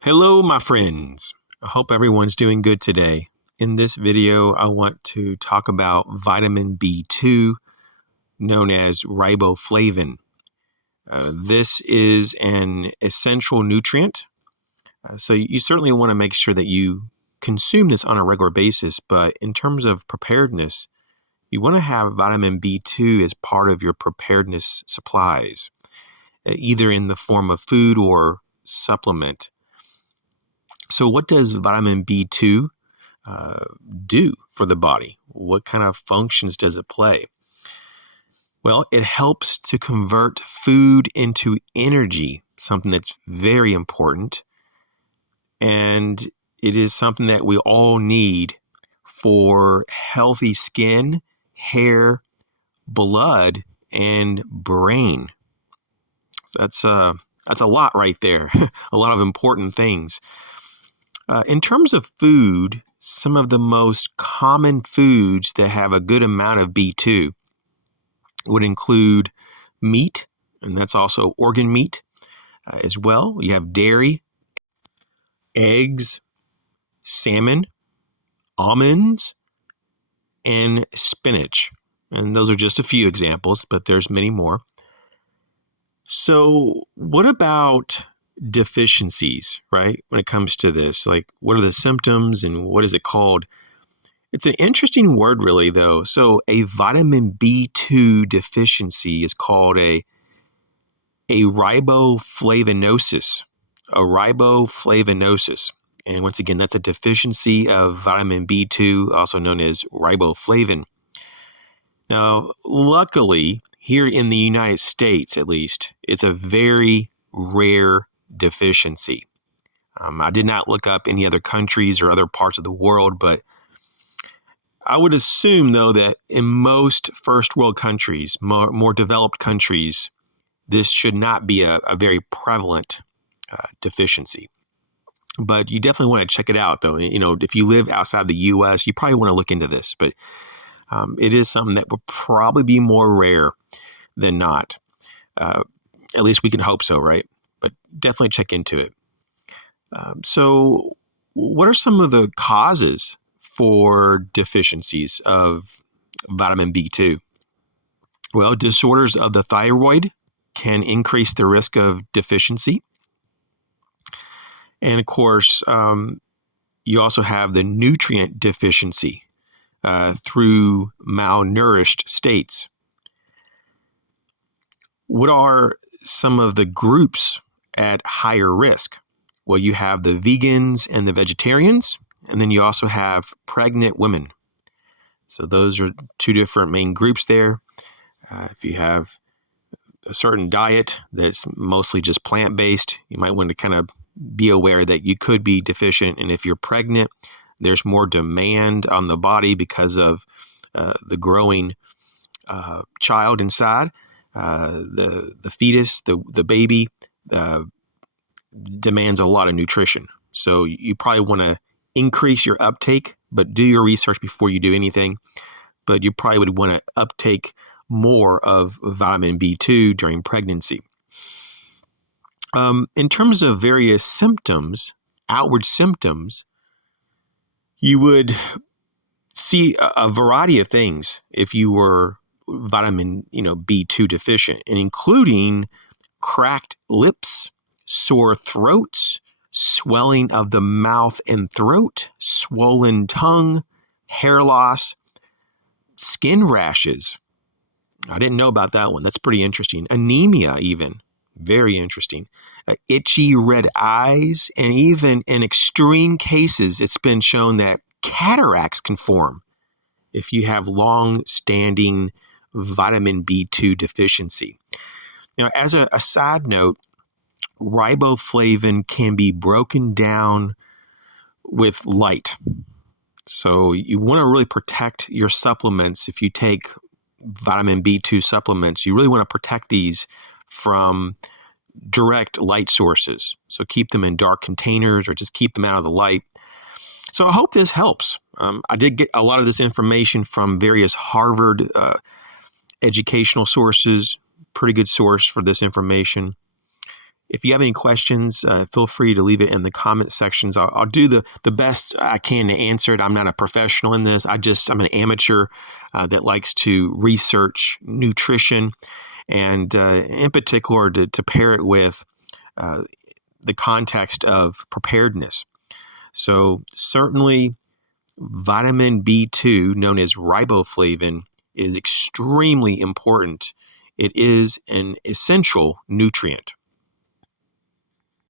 Hello, my friends. I hope everyone's doing good today. In this video, I want to talk about vitamin B2, known as riboflavin. This is an essential nutrient, so you certainly want to make sure that you consume this on a regular basis, but in terms of preparedness, you want to have vitamin B2 as part of your preparedness supplies, either in the form of food or supplement. So what does vitamin B2 do for the body? What kind of functions does it play? Well, it helps to convert food into energy, something that's very important. And it is something that we all need for healthy skin, hair, blood, and brain. That's a lot right there. A lot of important things. In terms of food, some of the most common foods that have a good amount of B2 would include meat, and that's also organ meat as well. You have dairy, eggs, salmon, almonds, and spinach. And those are just a few examples, but there's many more. So what about deficiencies, right? When it comes to this, like what are the symptoms and what is it called? It's an interesting word, really, though. So a vitamin B2 deficiency is called a riboflavinosis, And once again, that's a deficiency of vitamin B2, also known as riboflavin. Now, luckily, here in the United States, at least, it's a very rare deficiency. I did not look up any other countries or other parts of the world, but I would assume, though, that in most first world countries, more developed countries, this should not be a very prevalent deficiency. But you definitely want to check it out, though. You know, if you live outside the U.S., you probably want to look into this. But it is something that will probably be more rare than not. At least we can hope so, right? But definitely check into it. So what are some of the causes for deficiencies of vitamin B2? Well, disorders of the thyroid can increase the risk of deficiency. And of course, you also have the nutrient deficiency through malnourished states. What are some of the groups at higher risk? Well, you have the vegans and the vegetarians, and then you also have pregnant women. So those are two different main groups there. If you have a certain diet that's mostly just plant-based, you might want to kind of be aware that you could be deficient. And if you're pregnant, there's more demand on the body because of the growing child inside. The fetus, the baby, demands a lot of nutrition. So you probably want to increase your uptake, but do your research before you do anything. But you probably would want to uptake more of vitamin B2 during pregnancy. In terms of various symptoms, outward symptoms, you would see a variety of things if you were vitamin B2 deficient, and including cracked lips, sore throats, swelling of the mouth and throat, swollen tongue, hair loss, skin rashes. I didn't know about that one. That's pretty interesting. Anemia, even. Very interesting. Itchy red eyes, and even in extreme cases, it's been shown that cataracts can form if you have long-standing vitamin B2 deficiency. Now, as a side note, riboflavin can be broken down with light. So you want to really protect your supplements. If you take vitamin B2 supplements, you really want to protect these from direct light sources. So keep them in dark containers or just keep them out of the light. So I hope this helps. I did get a lot of this information from various Harvard educational sources, pretty good source for this information. If you have any questions, feel free to leave it in the comment sections. I'll do the best I can to answer it. I'm not a professional in this. I'm an amateur that likes to research nutrition, and in particular to pair it with the context of preparedness. So certainly vitamin B2, known as riboflavin, is extremely important. It is an essential nutrient.